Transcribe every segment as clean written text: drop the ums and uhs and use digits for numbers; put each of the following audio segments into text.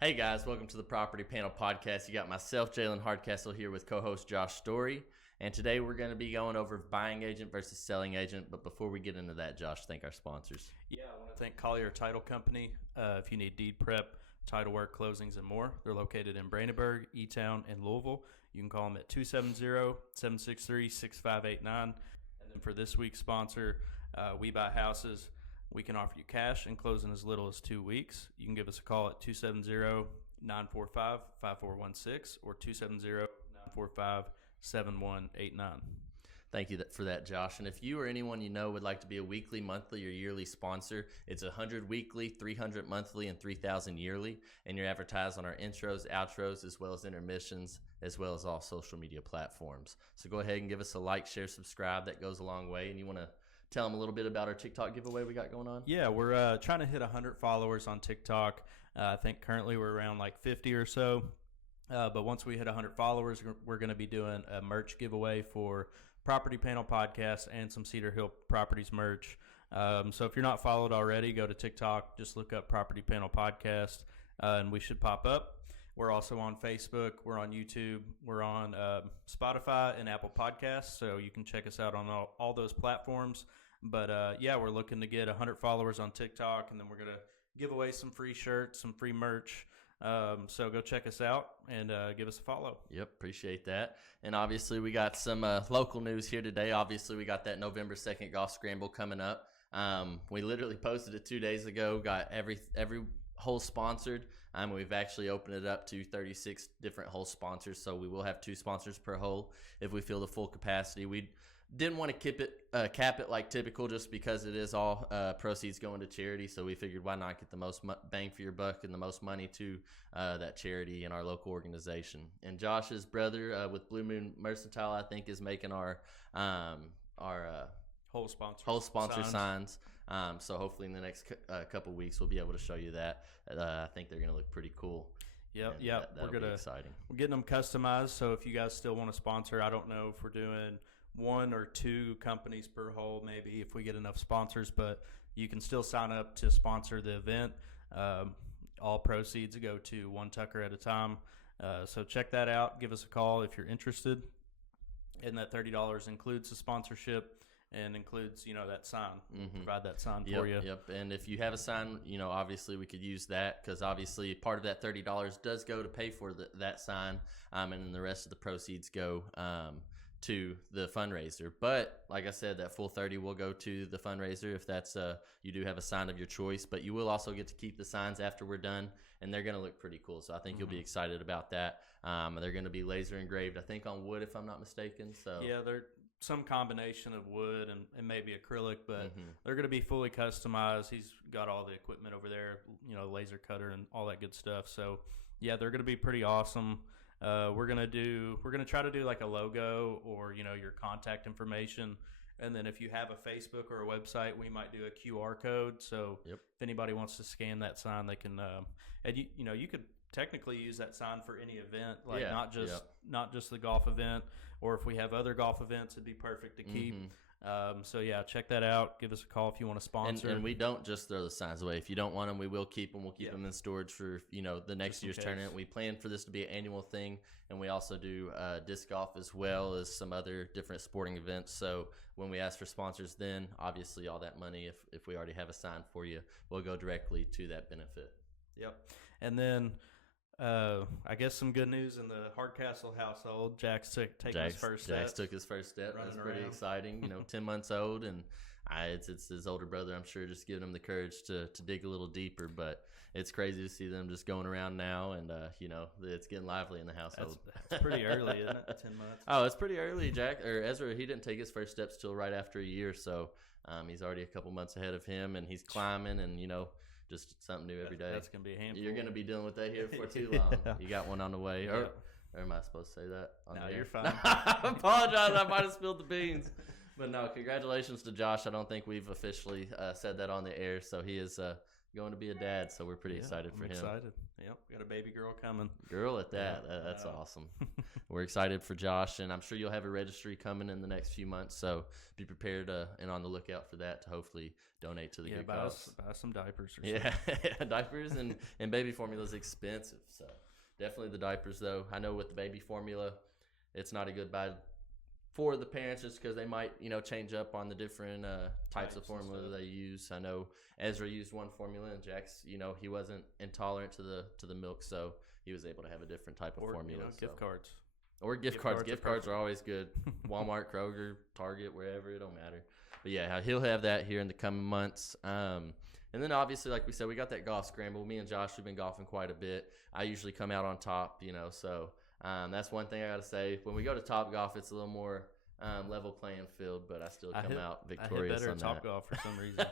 Hey guys, welcome to the Property Panel Podcast. You got myself, Jalen Hardcastle, here with co-host Josh Story. And today we're going to be going over buying agent versus selling agent. But before we get into that, Josh, thank our sponsors. Yeah, I want to thank Collier Title Company. If you need deed prep, title work, closings, and more, they're located in Brandenburg, E-Town, and Louisville. You can call them at 270-763-6589. And then for this week's sponsor, We Buy Houses. We can offer you cash and close in as little as 2 weeks. You can give us a call at 270-945-5416 or 270-945-7189. Thank you for that, Josh. And if you or anyone you know would like to be a weekly, monthly, or yearly sponsor, it's 100 weekly, 300 monthly, and 3,000 yearly. And you're advertised on our intros, outros, as well as intermissions, as well as all social media platforms. So go ahead and give us a like, share, subscribe. That goes a long way. And you want to tell them a little bit about our TikTok giveaway we got going on? Yeah, we're trying to hit 100 followers on TikTok. I think currently we're around like 50 or so. But once we hit 100 followers, we're going to be doing a merch giveaway for Property Panel Podcast and some Cedar Hill Properties merch. So if you're not followed already, go to TikTok. Just look up Property Panel Podcast, and we should pop up. We're also on Facebook. We're on YouTube. We're on Spotify and Apple Podcasts, so you can check us out on all those platforms. But, yeah, we're looking to get 100 followers on TikTok, and then we're going to give away some free shirts, some free merch. So go check us out and give us a follow. Yep, appreciate that. And obviously we got some local news here today. Obviously we got that November 2nd Golf Scramble coming up. We literally posted it 2 days ago, got every hole sponsored. We've actually opened it up to 36 different hole sponsors, so we will have 2 sponsors per hole if we fill the full capacity. We didn't want to cap it like typical, just because it is all proceeds going to charity. So we figured, why not get the most bang for your buck and the most money to that charity in our local organization. And Josh's brother with Blue Moon Mercantile, I think, is making our Whole sponsor signs. So hopefully in the next couple weeks we'll be able to show you that. I think they're going to look pretty cool. Yep. That'll be exciting. We're getting them customized. So if you guys still want to sponsor, I don't know if we're doing 1 or 2 companies per hole, maybe if we get enough sponsors, but you can still sign up to sponsor the event. All proceeds go to One Tucker at a time. So check that out. Give us a call if you're interested. And that $30 includes the sponsorship and includes, that sign. We'll provide that sign for you. Yep. And if you have a sign, obviously we could use that, because obviously part of that $30 does go to pay for that sign, and then the rest of the proceeds go to the fundraiser. But like I said, that full 30 will go to the fundraiser if that's you do have a sign of your choice. But you will also get to keep the signs after we're done, and they're going to look pretty cool. So I think you'll be excited about that. They're going to be laser engraved, I think, on wood, if I'm not mistaken. So yeah, they're some combination of wood and maybe acrylic, but they're going to be fully customized. He's got all the equipment over there, laser cutter and all that good stuff. So yeah, they're going to be pretty awesome. We're gonna try to do like a logo or your contact information, and then if you have a Facebook or a website, we might do a QR code. So if anybody wants to scan that sign, they can. And you could technically use that sign for any event, like not just the golf event, or if we have other golf events, it'd be perfect to keep. So yeah, check that out. Give us a call if you want to sponsor. And we don't just throw the signs away. If you don't want them, we will keep them. We'll keep them in storage for the next year's tournament. We plan for this to be an annual thing, and we also do disc golf as well as some other different sporting events. So when we ask for sponsors, then obviously all that money, if we already have a sign for you, will go directly to that benefit. Yep. And then I guess some good news in the Hardcastle household. Jax took his first step. Jax took his first step. That's pretty exciting. 10 months old, and it's his older brother, I'm sure, just giving him the courage to dig a little deeper. But it's crazy to see them just going around now, and it's getting lively in the household. That's pretty early, isn't it? 10 months. Oh, it's pretty early. Ezra, he didn't take his first steps till right after a year, so he's already a couple months ahead of him, and he's climbing, and just something new every day. That's going to be a handful. You're going to be dealing with that here for too long. You got one on the way. Or am I supposed to say that? No, you're fine. I apologize. I might have spilled the beans. But no, congratulations to Josh. I don't think we've officially said that on the air. So he is going to be a dad, so we're pretty excited for I'm him. Excited. Yep, got a baby girl coming. Girl at that. That's awesome. We're excited for Josh, and I'm sure you'll have a registry coming in the next few months, so be prepared and on the lookout for that to hopefully donate to the good cause. Buy some diapers or something. Diapers and baby formula is expensive, so definitely the diapers, though. I know with the baby formula, it's not a good buy for the parents just because they might, change up on the different types of formula they use. I know Ezra used one formula, and Jack's, he wasn't intolerant to the milk, so he was able to have a different type of formula. Gift cards. Or gift cards. Gift cards are always good. Walmart, Kroger, Target, wherever, it don't matter. But yeah, he'll have that here in the coming months. And then obviously, like we said, we got that golf scramble. Me and Josh have been golfing quite a bit. I usually come out on top, so that's one thing I got to say. When we go to Top Golf, it's a little more level playing field, but I still come out victorious. I hit better on at Top Golf for some reason.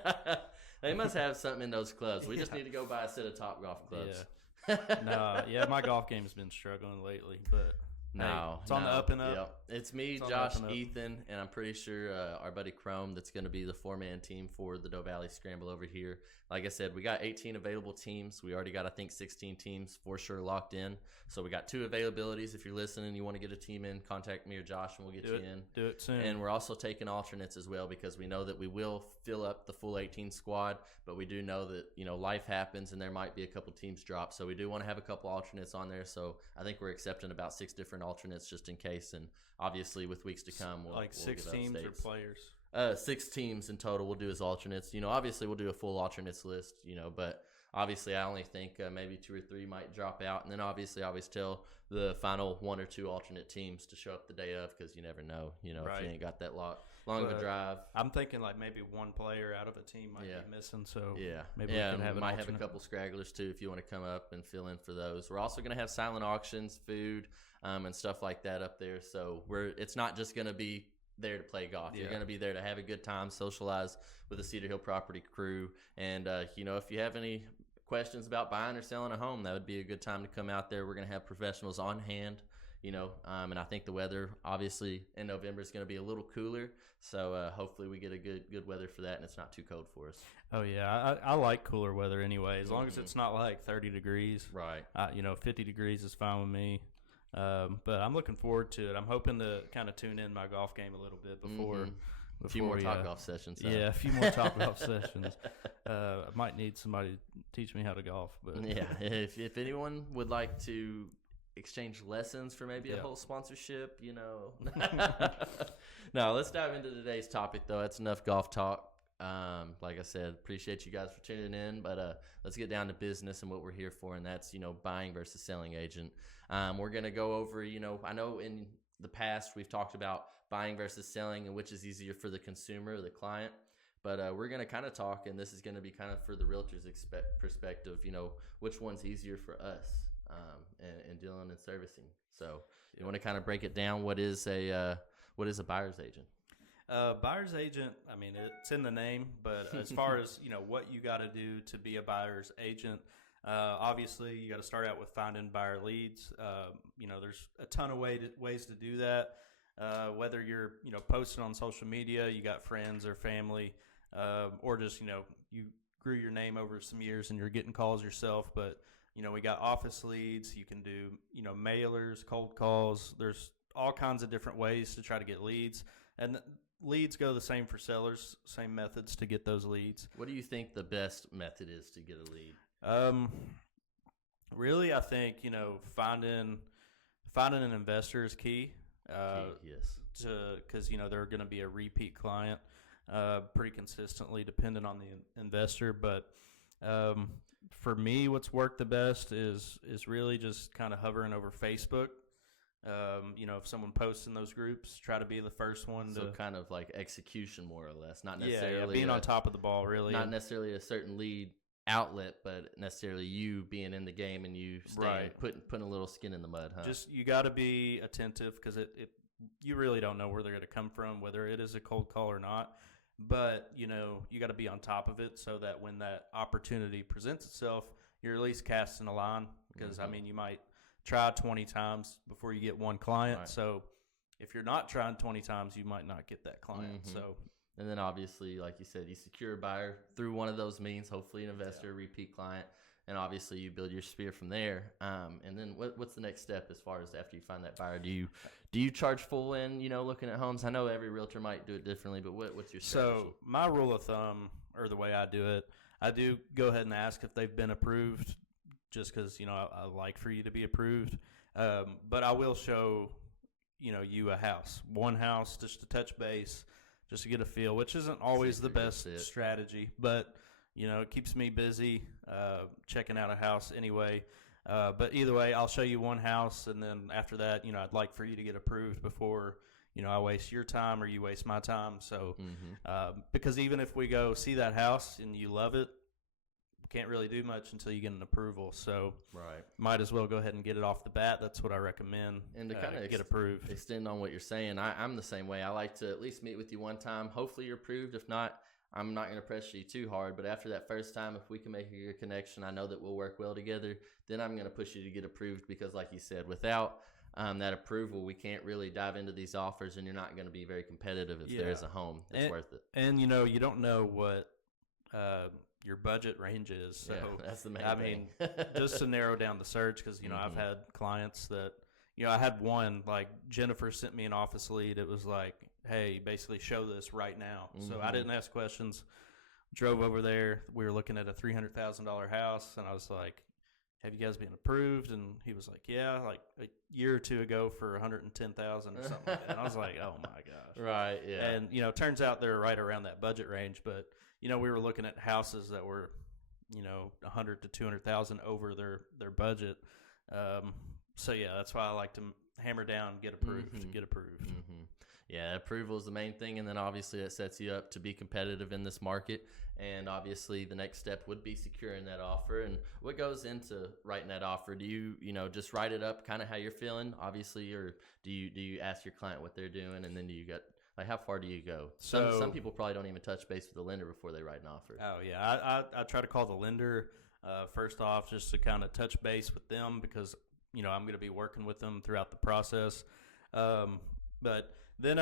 They must have something in those clubs. We just need to go buy a set of Top Golf clubs. My golf game's been struggling lately, but it's on the up and up. Yep. It's me, Josh, Ethan, and I'm pretty sure our buddy Chrome that's going to be the 4-man team for the Doe Valley Scramble over here. Like I said, we got 18 available teams. We already got, I think, 16 teams for sure locked in. So we got 2 availabilities. If you're listening and you want to get a team in, contact me or Josh and we'll get you in. Do it soon. And we're also taking alternates as well because we know that we will fill up the full 18 squad, but we do know that, life happens and there might be a couple teams drop. So we do want to have a couple alternates on there. So I think we're accepting about 6 different alternates just in case. And obviously with weeks to come, we'll 6 teams or players. 6 teams in total we'll do as alternates. Obviously we'll do a full alternates list, but obviously I only think maybe 2 or 3 might drop out. And then obviously I always tell the final 1 or 2 alternate teams to show up the day of because you never know, right. If you ain't got that long of a drive. I'm thinking like maybe 1 player out of a team might be missing. So maybe we can have have a couple scragglers too if you want to come up and fill in for those. We're also going to have silent auctions, food, and stuff like that up there. So it's not just going to be there to play golf. You're going to be there to have a good time, socialize with the Cedar Hill property crew. And, if you have any questions about buying or selling a home, that would be a good time to come out there. We're going to have professionals on hand, and I think the weather, obviously, in November is going to be a little cooler. So hopefully we get a good weather for that and it's not too cold for us. Oh, yeah. I like cooler weather anyway, as long as it's not like 30 degrees. Right. 50 degrees is fine with me. But I'm looking forward to it. I'm hoping to kind of tune in my golf game a little bit before a few more Top Golf sessions. Yeah, a few more Top Golf sessions. I might need somebody to teach me how to golf. But if anyone would like to exchange lessons for maybe a whole sponsorship, No, let's dive into today's topic though. That's enough golf talk. Like I said, appreciate you guys for tuning in, but let's get down to business and what we're here for, and that's buying versus selling agent. We're gonna go over I know in the past we've talked about buying versus selling and which is easier for the consumer or the client, but we're gonna kind of talk, and this is gonna be kind of for the realtor's perspective, which one's easier for us in dealing and servicing. So you want to kind of break it down? What is a buyer's agent? Buyer's agent, I mean, it's in the name, but as far as, what you got to do to be a buyer's agent, obviously you got to start out with finding buyer leads. There's a ton of ways to do that. Whether you're, posting on social media, you got friends or family, or just, you grew your name over some years and you're getting calls yourself. But, we got office leads. You can do, mailers, cold calls. There's all kinds of different ways to try to get leads. And leads go the same for sellers, same methods to get those leads. What do you think the best method is to get a lead? Really, I think, finding an investor is key. Yes. Because, they're going to be a repeat client pretty consistently depending on the investor. But for me, what's worked the best is really just kind of hovering over Facebook. If someone posts in those groups, try to be the first one to kind of like execution, more or less, not necessarily being on top of the ball, really. Not necessarily a certain lead outlet, but necessarily you being in the game and you staying, putting a little skin in the mud, huh? Just you got to be attentive because you really don't know where they're going to come from, whether it is a cold call or not. But you got to be on top of it so that when that opportunity presents itself, you're at least casting a line. Because you might try 20 times before you get one client. Right. So if you're not trying 20 times, you might not get that client. So And then obviously, like you said, you secure a buyer through one of those means, hopefully an investor, repeat client, and obviously you build your sphere from there. And then what's the next step as far as after you find that buyer? Do you charge full in, looking at homes? I know every realtor might do it differently, but what's your strategy? So my rule of thumb, or the way I do it, I do go ahead and ask if they've been approved, just because I like for you to be approved. But I will show you a house, one house, just to touch base, just to get a feel, which isn't always the best strategy, but it keeps me busy checking out a house anyway. But either way, I'll show you one house, and then after that, I'd like for you to get approved before I waste your time or you waste my time. So because even if we go see that house and you love it, we can't really do much until you get an approval. So might as well go ahead and get it off the bat. That's what I recommend. And to kind of get approved. Extend on what you're saying, I'm the same way. I like to at least meet with you one time. Hopefully you're approved. If not, I'm not going to pressure you too hard. But after that first time, if we can make a good connection, I know that we'll work well together. Then I'm going to push you to get approved because, like you said, without that approval, we can't really dive into these offers, and you're not going to be very competitive if there is a home that's worth it. And you don't know what your budget range is. So that's the main thing. Mean, just to narrow down the search, because I've had clients that I had one, like Jennifer sent me an office lead. It was like, hey, basically show this right now. So I didn't ask questions. Drove over there. We were looking at a $300,000 house, and I was like, have you guys been approved? And he was like, yeah, like a year or two ago for $110,000 or something like that. And I was like, oh my gosh. Right, yeah. And turns out they're right around that budget range, but we were looking at houses that were 100 to 200,000 over their budget. So yeah, that's why I like to hammer down, get approved, get approved. Yeah, approval is the main thing, and then obviously it sets you up to be competitive in this market. And obviously the next step would be securing that offer. And what goes into writing that offer? Do you just write it up kind of how you're feeling, obviously, or do you ask your client what they're doing, and then do you get how far do you go? Some people probably don't even touch base with the lender before they write an offer. Oh yeah, I try to call the lender first off, just to kind of touch base with them, because I'm going to be working with them throughout the process. But then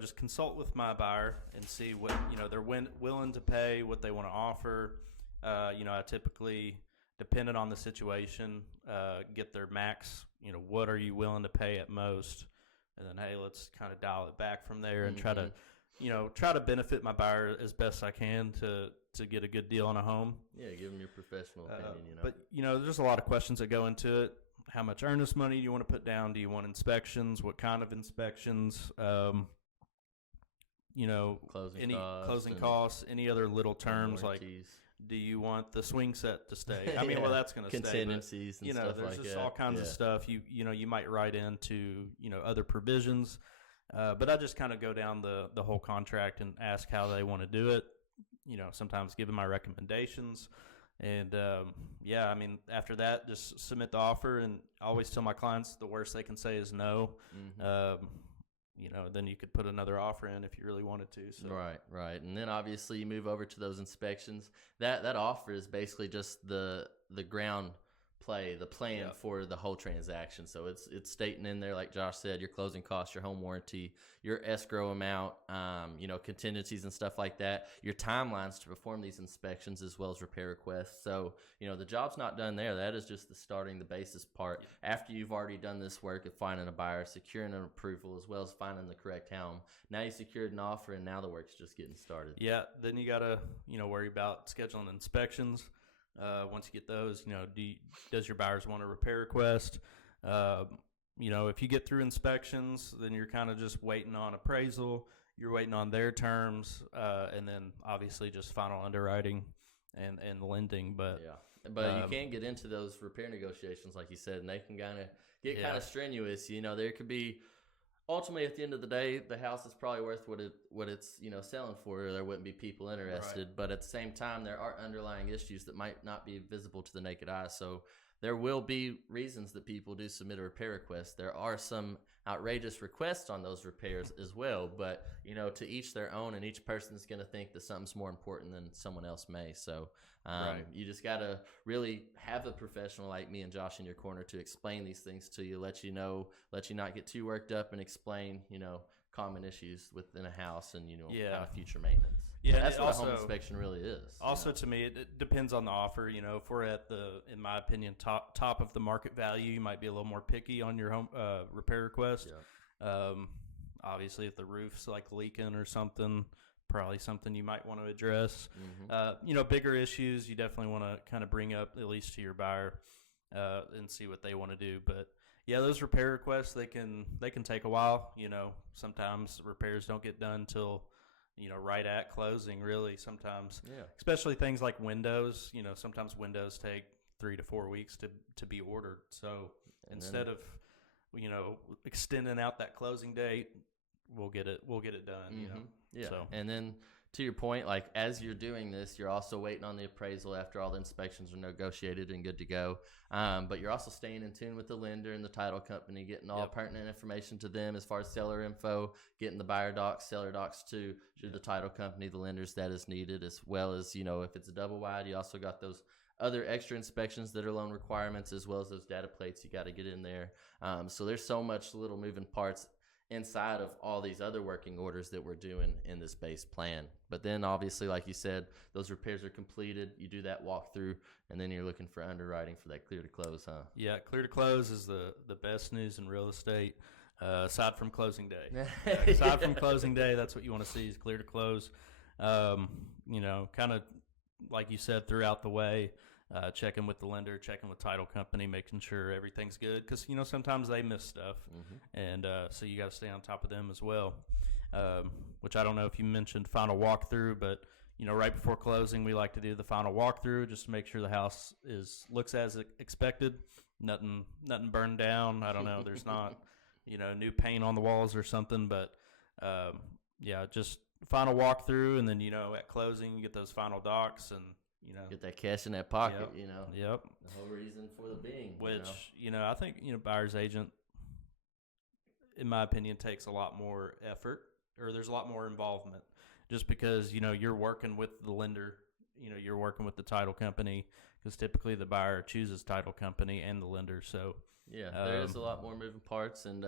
just consult with my buyer and see what they're willing to pay, what they want to offer. I typically, depending on the situation, get their max. What are you willing to pay at most, and then hey, let's kind of dial it back from there and try to benefit my buyer as best I can to get a good deal on a home. Yeah, give them your professional opinion. But there's a lot of questions that go into it. How much earnest money do you want to put down? Do you want inspections? What kind of inspections? Closing costs, any other little terms like, do you want the swing set to stay? I mean, well, that's going to stay. Contingencies and stuff like that. There's just all kinds of stuff. You might write into, other provisions. But I just kind of go down the whole contract and ask how they want to do it. Sometimes give them my recommendations. And, I mean, after that, just submit the offer. And I always tell my clients the worst they can say is no. Then you could put another offer in if you really wanted to. So. Right. And then obviously you move over to those inspections. That offer is basically just the ground play, the plan for the whole transaction. So it's stating in there, like Josh said, your closing costs, your home warranty, your escrow amount, contingencies and stuff like that, your timelines to perform these inspections, as well as repair requests. So, the job's not done there. That is just the basis part. After you've already done this work of finding a buyer, securing an approval, as well as finding the correct home, now you secured an offer, and now the work's just getting started. Yeah, then you got to, worry about scheduling inspections. Once you get those, does your buyers want a repair request? If you get through inspections, then you're kind of just waiting on appraisal. You're waiting on their terms, and then obviously just final underwriting and lending. But you can get into those repair negotiations, like you said, and they can kind of get kind of strenuous. There could be. Ultimately, at the end of the day, the house is probably worth what it's selling for. Or there wouldn't be people interested, right. But at the same time, there are underlying issues that might not be visible to the naked eye. So there will be reasons that people do submit a repair request. There are some outrageous requests on those repairs as well, but to each their own, and each person is going to think that something's more important than someone else may. So you just got to really have a professional like me and Josh in your corner to explain these things to you, let you not get too worked up, and explain common issues within a house and Yeah. kind of future maintenance. Yeah, That's and what a home also- inspection really is. Also, to me, it depends on the offer. If we're at in my opinion, top of the market value, you might be a little more picky on your home repair request. Yeah. Obviously, if the roof's like leaking or something, probably something you might want to address. Bigger issues, you definitely want to kind of bring up at least to your buyer and see what they want to do. But yeah, those repair requests, they can take a while. Sometimes repairs don't get done till right at closing, really. Sometimes, especially things like windows. Sometimes windows take 3 to 4 weeks to be ordered. So instead of extending out that closing date, we'll get it done. Yeah. So. And then to your point, like as you're doing this, you're also waiting on the appraisal after all the inspections are negotiated and good to go. But you're also staying in tune with the lender and the title company, getting all pertinent information to them as far as seller info, getting the buyer docs, seller docs to the title company, the lenders that is needed, as well as, if it's a double wide, you also got those other extra inspections that are loan requirements, as well as those data plates you got to get in there. So there's so much little moving parts inside of all these other working orders that we're doing in this base plan. But then obviously, like you said, those repairs are completed, you do that walkthrough, and then you're looking for underwriting for that clear to close, huh? Yeah, clear to close is the best news in real estate, aside from closing day. Aside from closing day, that's what you want to see is clear to close. Kind of like you said, throughout the way, checking with the lender, checking with title company, making sure everything's good, because sometimes they miss stuff, and so you got to stay on top of them as well. Which I don't know if you mentioned final walkthrough, but right before closing, we like to do the final walkthrough just to make sure the house looks as expected. Nothing burned down. I don't know. There's not new paint on the walls or something, but just final walkthrough, and then at closing you get those final docs and. Get that cash in that pocket, Yep. The whole reason for the being. Which, I think, buyer's agent, in my opinion, takes a lot more effort, or there's a lot more involvement, just because, you're working with the lender, you're working with the title company, because typically the buyer chooses title company and the lender. So, yeah, there is a lot more moving parts, and,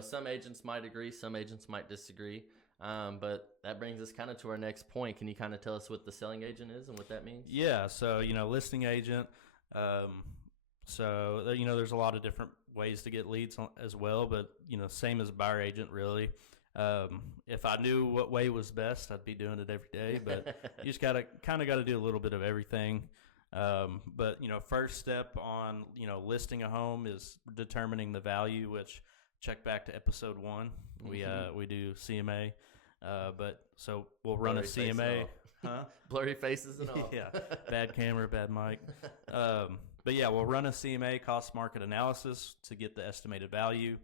some agents might agree, some agents might disagree. But that brings us kind of to our next point. Can you kind of tell us what the selling agent is and what that means? Yeah. So, listing agent. There's a lot of different ways to get leads as well, but, same as a buyer agent, really. If I knew what way was best, I'd be doing it every day, but you just got to do a little bit of everything. But, first step on, listing a home is determining the value, which check back to episode 1. We do CMA. But so we'll run a CMA, blurry faces and all. Yeah, bad camera, bad mic. But yeah, we'll run a CMA, cost market analysis, to get the estimated value.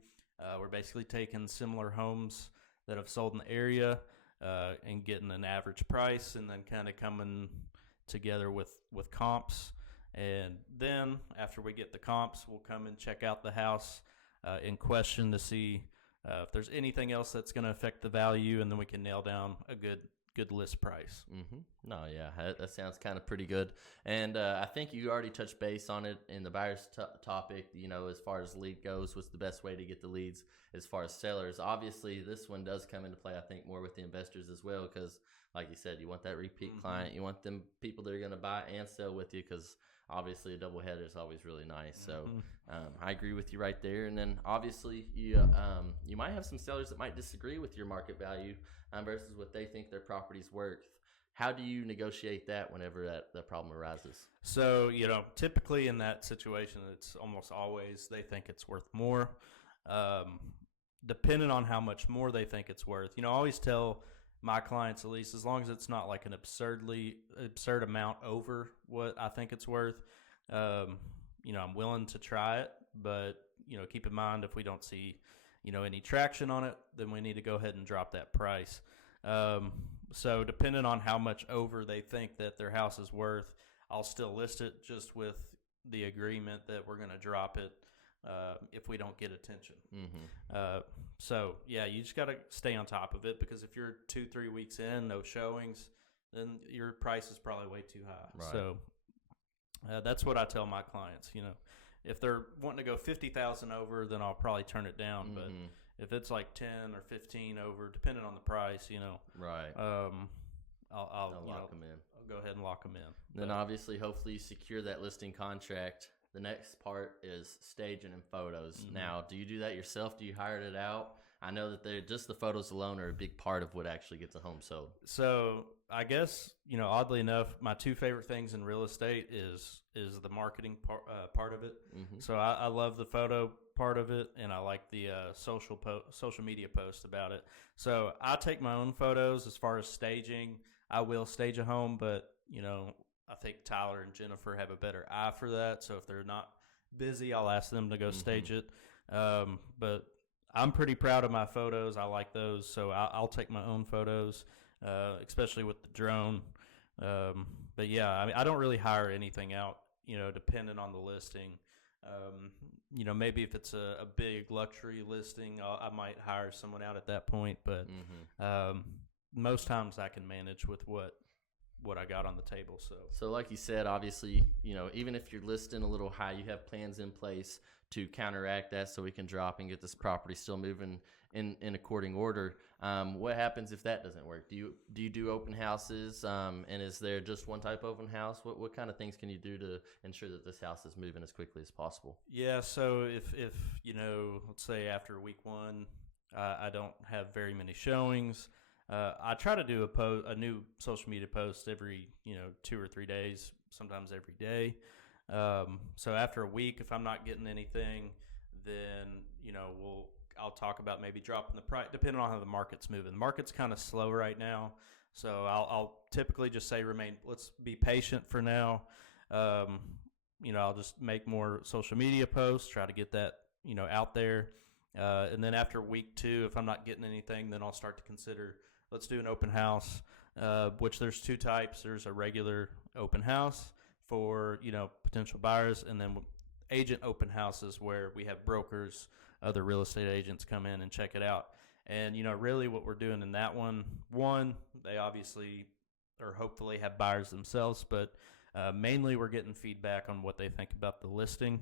We're basically taking similar homes that have sold in the area and getting an average price, and then kind of coming together with comps. And then after we get the comps, we'll come and check out the house in question to see if there's anything else that's going to affect the value, and then we can nail down a good list price. No, yeah, that sounds kind of pretty good. And I think you already touched base on it in the buyer's topic, as far as lead goes, what's the best way to get the leads as far as sellers. Obviously, this one does come into play, I think, more with the investors as well, because like you said, you want that repeat client. You want them people that are going to buy and sell with you, because obviously a double header is always really nice. So I agree with you right there. And then obviously you might have some sellers that might disagree with your market value versus what they think their property's worth. How do you negotiate that whenever that problem arises? So, typically in that situation, it's almost always they think it's worth more. Depending on how much more they think it's worth. I always tell my clients, at least, as long as it's not like an absurd amount over what I think it's worth, I'm willing to try it. But, keep in mind, if we don't see, any traction on it, then we need to go ahead and drop that price. So depending on how much over they think that their house is worth, I'll still list it, just with the agreement that we're going to drop it if we don't get attention. So, yeah, you just got to stay on top of it, because if you're 2-3 weeks in, no showings, then your price is probably way too high. Right. So that's what I tell my clients. If they're wanting to go $50,000 over, then I'll probably turn it down. But If it's like 10 or 15 over, depending on the price, Right. I'll They'll lock them in. I'll go ahead and lock them in. Then But, obviously, hopefully, you secure that listing contract. The next part is staging and photos. Mhm. Now, do you do that yourself? Do you hire it out? I know that they're just the photos alone are a big part of what actually gets a home sold. so I guess oddly enough, my two favorite things in real estate is the marketing part of it. Mm-hmm. So I love the photo part of it, and I like the social media post about it. So I take my own photos. As far as staging, I will stage a home, but I think Tyler and Jennifer have a better eye for that. So if they're not busy, I'll ask them to go stage it. But I'm pretty proud of my photos. I like those, so I'll take my own photos, especially with the drone. But yeah, I mean, I don't really hire anything out, depending on the listing. Maybe if it's a big luxury listing, I might hire someone out at that point. But most times I can manage with what I got on the table. So like you said, obviously, even if you're listing a little high, you have plans in place to counteract that so we can drop and get this property still moving in according order. What happens if that doesn't work? Do you do open houses? And is there just one type of open house? What kind of things can you do to ensure that this house is moving as quickly as possible? Yeah, so if let's say after week one, I don't have very many showings. I try to do a new social media post every 2 or 3 days, sometimes every day. So after a week, if I'm not getting anything, then I'll talk about maybe dropping the price, depending on how the market's moving. The market's kind of slow right now, so I'll typically just say let's be patient for now. I'll just make more social media posts, try to get that out there, and then after week 2, if I'm not getting anything, then I'll start to consider let's do an open house, which there's 2 types. There's a regular open house for potential buyers, and then agent open houses where we have brokers, other real estate agents come in and check it out. And really what we're doing in that one, they obviously or hopefully have buyers themselves, but mainly we're getting feedback on what they think about the listing,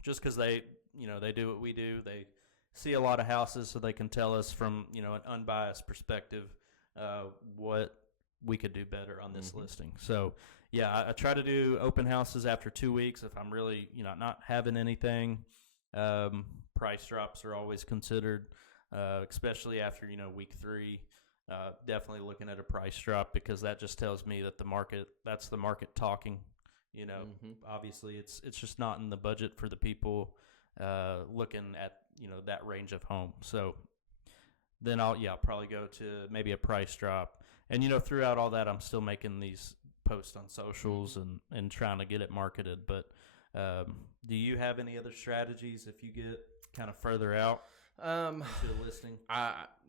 just because they do what we do. They see a lot of houses, so they can tell us from an unbiased perspective what we could do better on this listing. So yeah, I try to do open houses after 2 weeks if I'm really not having anything. Price drops are always considered, especially after week 3. Definitely looking at a price drop, because that just tells me that that's the market talking. Obviously it's just not in the budget for the people looking at that range of home. So then I'll probably go to maybe a price drop. And throughout all that, I'm still making these posts on socials and trying to get it marketed. But do you have any other strategies if you get kind of further out into a listing?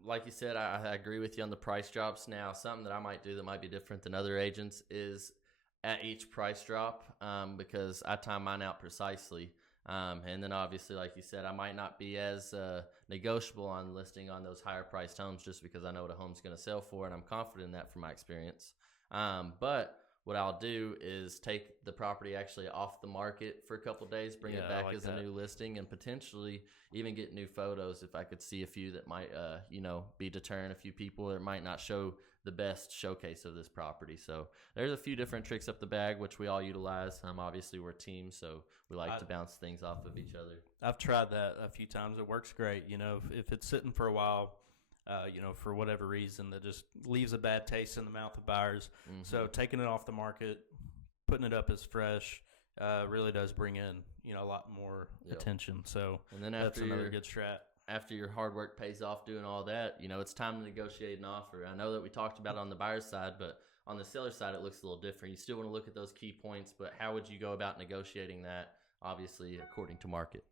Like you said, I agree with you on the price drops. Now, something that I might do that might be different than other agents is at each price drop, because I time mine out precisely. And then obviously, like you said, I might not be as negotiable on listing on those higher priced homes, just because I know what a home's going to sell for, and I'm confident in that from my experience. But what I'll do is take the property actually off the market for a couple of days, bring it back as a new listing, and potentially even get new photos if I could see a few that might, be deterring a few people, or might not show the best showcase of this property. So there's a few different tricks up the bag, which we all utilize. Obviously, we're a team, so we like to bounce things off of each other. I've tried that a few times. It works great. If it's sitting for a while, for whatever reason, that just leaves a bad taste in the mouth of buyers. So taking it off the market, putting it up as fresh, really does bring in, a lot more attention. So and then that's another good strat. After your hard work pays off doing all that, it's time to negotiate an offer. I know that we talked about it on the buyer's side, but on the seller side, it looks a little different. You still want to look at those key points, but how would you go about negotiating that, obviously, according to market?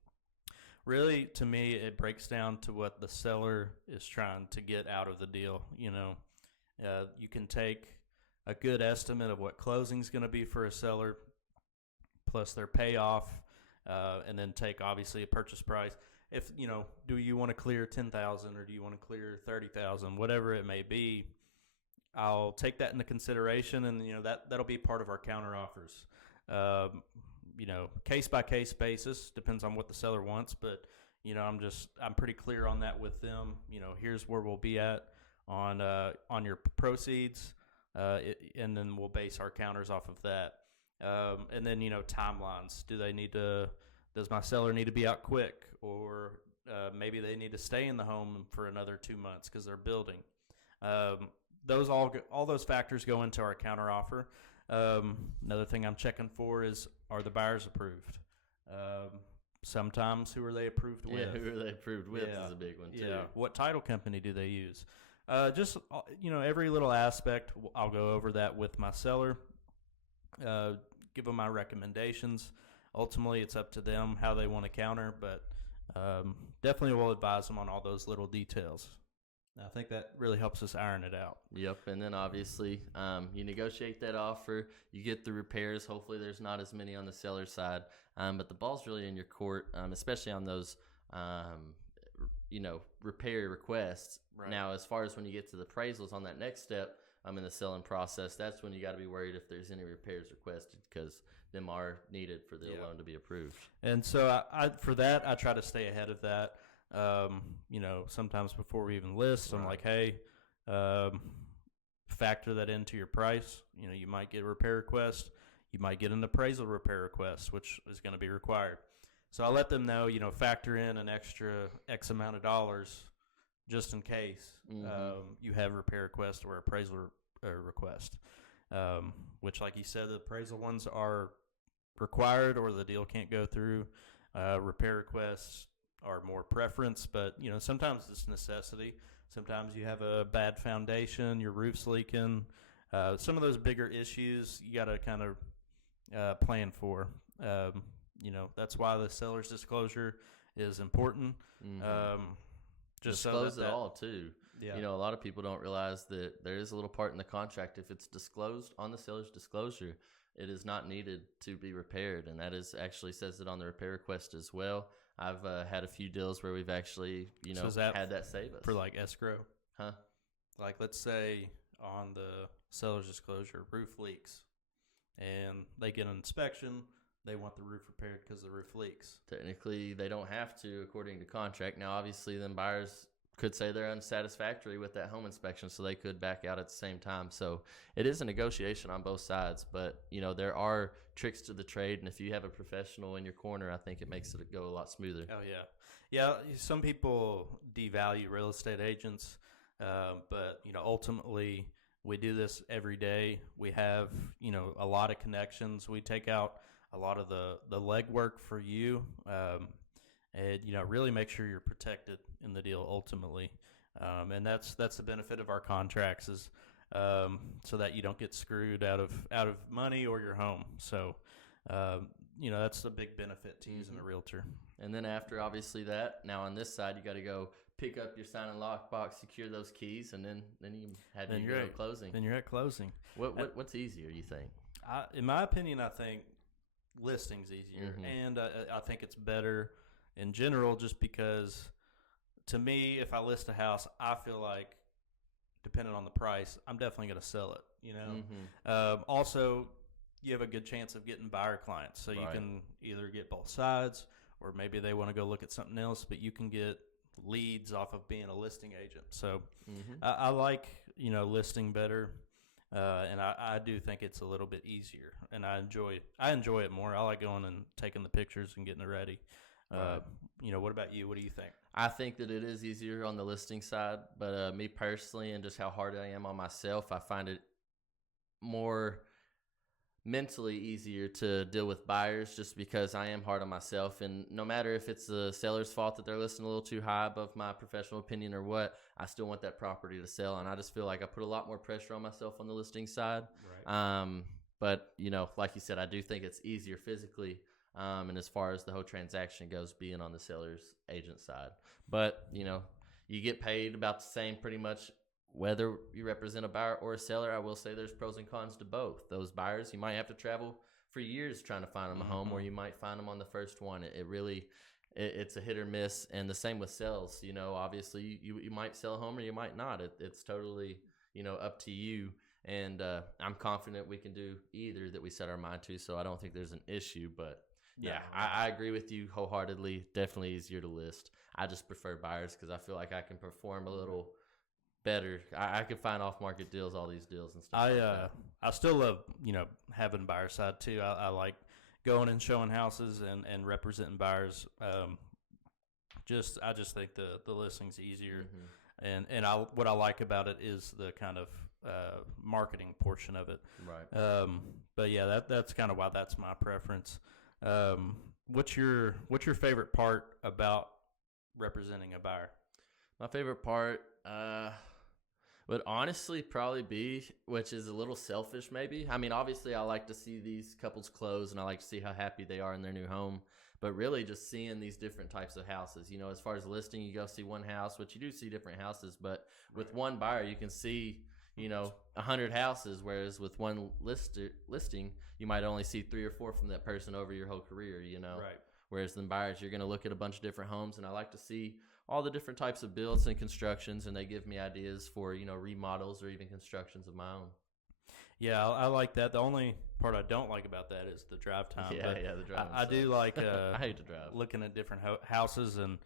Really, to me, it breaks down to what the seller is trying to get out of the deal. You can take a good estimate of what closing is going to be for a seller, plus their payoff, and then take obviously a purchase price. If do you want to clear $10,000 or do you want to clear $30,000, whatever it may be, I'll take that into consideration, and that'll be part of our counter offers. Case by case basis, depends on what the seller wants, but I'm pretty clear on that with them. Here's where we'll be at on your proceeds, and then we'll base our counters off of that. And then timelines. Does my seller need to be out quick, or maybe they need to stay in the home for another 2 months because they're building. All those factors go into our counter offer. Another thing I'm checking for is, are the buyers approved? Sometimes, who are they approved with? Yeah, who are they approved with is a big one too. Yeah, what title company do they use? Just every little aspect, I'll go over that with my seller. Give them my recommendations. Ultimately, it's up to them how they want to counter, but definitely will advise them on all those little details. I think that really helps us iron it out. Yep, and then obviously you negotiate that offer. You get the repairs. Hopefully there's not as many on the seller side, but the ball's really in your court, especially on those repair requests. Right. Now, as far as when you get to the appraisals on that next step in the selling process, that's when you got to be worried if there's any repairs requested, because them are needed for the loan to be approved. And so I for that, I try to stay ahead of that. Sometimes before we even list, I'm like, hey, factor that into your price. You might get a repair request. You might get an appraisal repair request, which is going to be required. So I let them know, factor in an extra X amount of dollars just in case you have a repair request or appraisal request, which, like you said, the appraisal ones are required or the deal can't go through. Repair requests are more preference, but sometimes it's necessity. Sometimes you have a bad foundation, your roof's leaking. Some of those bigger issues you got to kind of plan for. That's why the seller's disclosure is important. Just disclose it all too. Yeah. A lot of people don't realize that there is a little part in the contract. If it's disclosed on the seller's disclosure, it is not needed to be repaired, and that is actually says it on the repair request as well. I've had a few deals where we've actually, had that save us. For like escrow? Huh? Like, let's say on the seller's disclosure, roof leaks, and they get an inspection, they want the roof repaired because the roof leaks. Technically, they don't have to according to contract. Now, obviously, then buyers could say they're unsatisfactory with that home inspection, so they could back out at the same time. So it is a negotiation on both sides, but there are tricks to the trade, and if you have a professional in your corner, I think it makes it go a lot smoother. Oh yeah. Some people devalue real estate agents, but ultimately we do this every day. We have a lot of connections. We take out a lot of the legwork for you. And really make sure you're protected in the deal ultimately, and that's the benefit of our contracts is so that you don't get screwed out of money or your home. So that's a big benefit to using a realtor. And then after obviously that, now on this side you got to go pick up your sign and lock box, secure those keys, and then you have your go closing. Then you're at closing. What's easier, you think? In my opinion, I think listing's easier, and I think it's better in general, just because to me, if I list a house, I feel like, depending on the price, I'm definitely going to sell it, also, you have a good chance of getting buyer clients, so you can either get both sides, or maybe they want to go look at something else, but you can get leads off of being a listing agent. So I like listing better, and I do think it's a little bit easier, and I enjoy it more. I like going and taking the pictures and getting it ready. What about you? What do you think? I think that it is easier on the listing side, but me personally, and just how hard I am on myself, I find it more mentally easier to deal with buyers, just because I am hard on myself, and no matter if it's the seller's fault that they're listing a little too high above my professional opinion or what, I still want that property to sell, and I just feel like I put a lot more pressure on myself on the listing side. Right. But like you said, I do think it's easier physically, and as far as the whole transaction goes, being on the seller's agent side. But you get paid about the same pretty much whether you represent a buyer or a seller. I will say there's pros and cons to both. Those buyers, you might have to travel for years trying to find them a home, or you might find them on the first one. It's a hit or miss, and the same with sales. Obviously you might sell a home or you might not. It's totally up to you, and I'm confident we can do either that we set our mind to, so I don't think there's an issue. But Yeah, I agree with you wholeheartedly. Definitely easier to list. I just prefer buyers because I feel like I can perform a little better. I can find off market deals, all these deals and stuff like that. I still love having buyer side too. I like going and showing houses and representing buyers. I just think the listing's easier, and what I like about it is the kind of marketing portion of it. Right. But yeah, that's kind of why that's my preference. What's your favorite part about representing a buyer? My favorite part would honestly probably be, which is a little selfish maybe. I mean, obviously, I like to see these couples close and I like to see how happy they are in their new home. But really, just seeing these different types of houses. As far as listing, you go see one house, which you do see different houses. But with one buyer, you can see, 100 houses, whereas with one listing, you might only see 3 or 4 from that person over your whole career, Right. Whereas in buyers, you're going to look at a bunch of different homes, and I like to see all the different types of builds and constructions, and they give me ideas for remodels or even constructions of my own. Yeah, I like that. The only part I don't like about that is the drive time. Yeah, but yeah, the drive. I do like I hate to drive. looking at different houses, and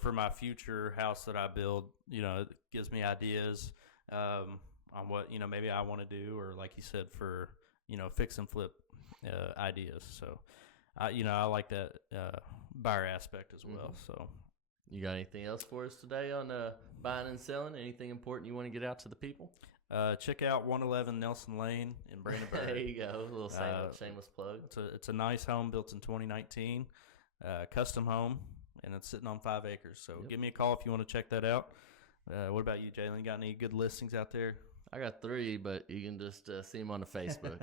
for my future house that I build, it gives me ideas on what maybe I want to do, or like you said, for fix and flip ideas. So I like that buyer aspect as well. So you got anything else for us today on buying and selling? Anything important you want to get out to the people? Check out 111 Nelson Lane in Brandenburg. There you go, a little shameless plug. It's a nice home built in 2019, custom home, and it's sitting on 5 acres. So give me a call if you want to check that out. What about you, Jalen? Got any good listings out there? I got 3, but you can just see them on the Facebook.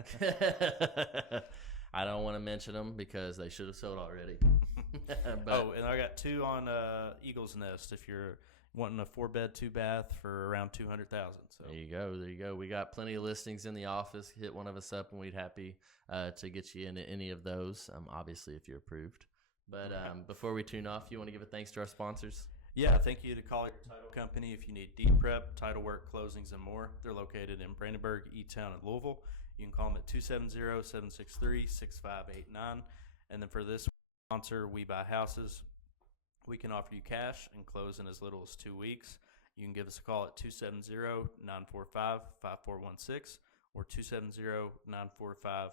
I don't want to mention them because they should have sold already. And I got 2 on Eagles Nest if you're wanting a 4-bed, 2-bath for around $200,000. So there you go. We got plenty of listings in the office. Hit one of us up, and we'd happy to get you into any of those. Obviously, if you're approved. But before we tune off, you want to give a thanks to our sponsors? Yeah, thank you to Collier Title Company. If you need deed prep, title work, closings, and more, they're located in Brandenburg, E-Town, and Louisville. You can call them at 270-763-6589. And then for this sponsor, We Buy Houses, we can offer you cash and close in as little as 2 weeks. You can give us a call at 270-945-5416 or 270-945-5416.